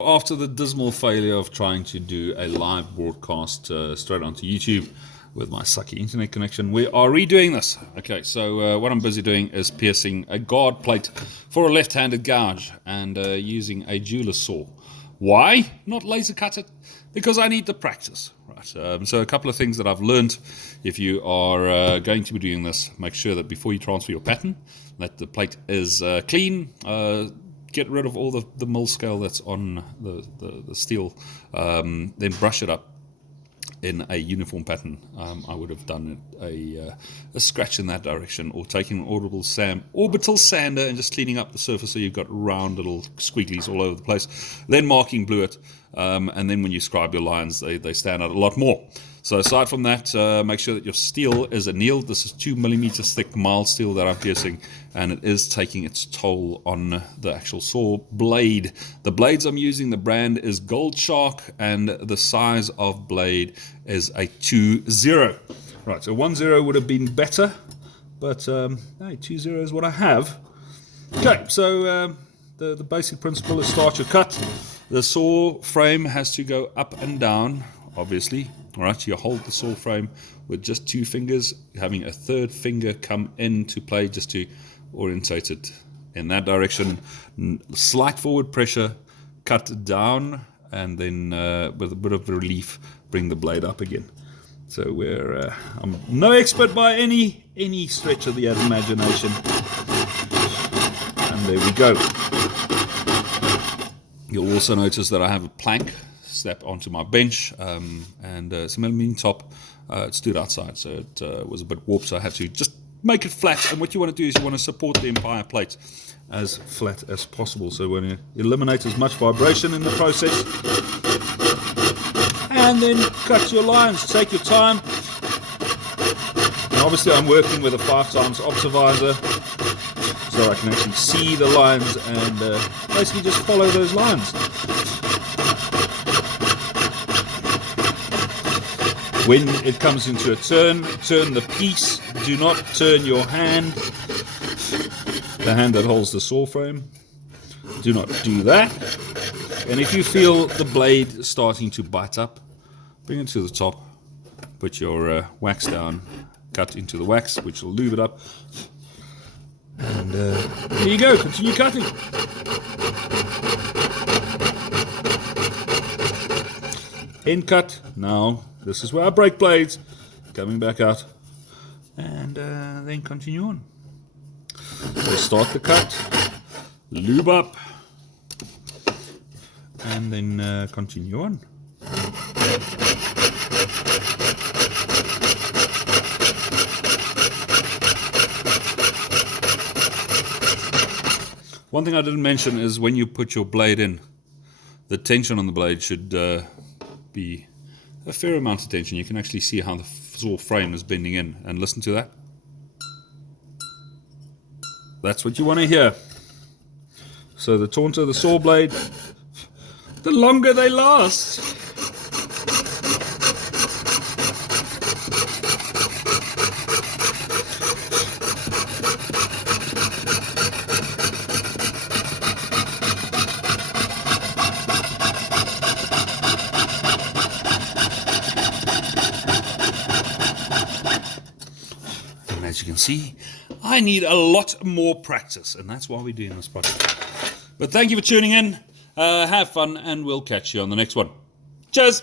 After the dismal failure of trying to do a live broadcast straight onto YouTube with my sucky internet connection, we are redoing this. Okay, so what I'm busy doing is piercing a guard plate for a left-handed gouge and using a jeweler's saw. Why not laser cut it? Because I need the practice. Right. So a couple of things that I've learned: if you are going to be doing this, make sure that before you transfer your pattern, that the plate is clean. Get rid of all the mill scale that's on the steel, then brush it up in a uniform pattern. I would have done a scratch in that direction, or taking an orbital sander and just cleaning up the surface so you've got round little squigglies all over the place. Then marking blue it, and then when you scribe your lines, they stand out a lot more. So aside from that, make sure that your steel is annealed. This is 2 millimeters thick mild steel that I'm piercing, and it is taking its toll on the actual saw blade. The blades I'm using, the brand is Gold Shark, and the size of blade is a 2-0. Right, so 1-0 would have been better, but hey, 2-0 is what I have. Okay, so the basic principle is start your cut. The saw frame has to go up and down, obviously. All right, you hold the saw frame with just 2 fingers, having a third finger come into play just to orientate it in that direction. Slight forward pressure, cut down, and then with a bit of relief, bring the blade up again. So I'm no expert by any stretch of the imagination. And there we go. You'll also notice that I have a plank step onto my bench, and some aluminium top. It stood outside, so it was a bit warped, so I had to just make it flat. And what you want to do is you want to support the entire plate as flat as possible, so when you eliminate as much vibration in the process. And then cut your lines, take your time. And obviously I'm working with a 5x Optivisor, so I can actually see the lines and basically just follow those lines. When it comes into a turn the piece. Do not turn your hand, the hand that holds the saw frame. Do not do that. And if you feel the blade starting to bite up, bring it to the top, put your wax down, cut into the wax, which will lube it up. And there you go, continue cutting. End cut. Now, this is where I break blades. Coming back out. And then continue on. So start the cut, lube up, and then continue on. One thing I didn't mention is when you put your blade in, the tension on the blade should be a fair amount of tension. You can actually see how the saw frame is bending in, and listen to that. That's what you want to hear. So the taunter, the saw blade, the longer they last. As you can see, I need a lot more practice, and that's why we're doing this project. But thank you for tuning in. Have fun, and we'll catch you on the next one. Cheers!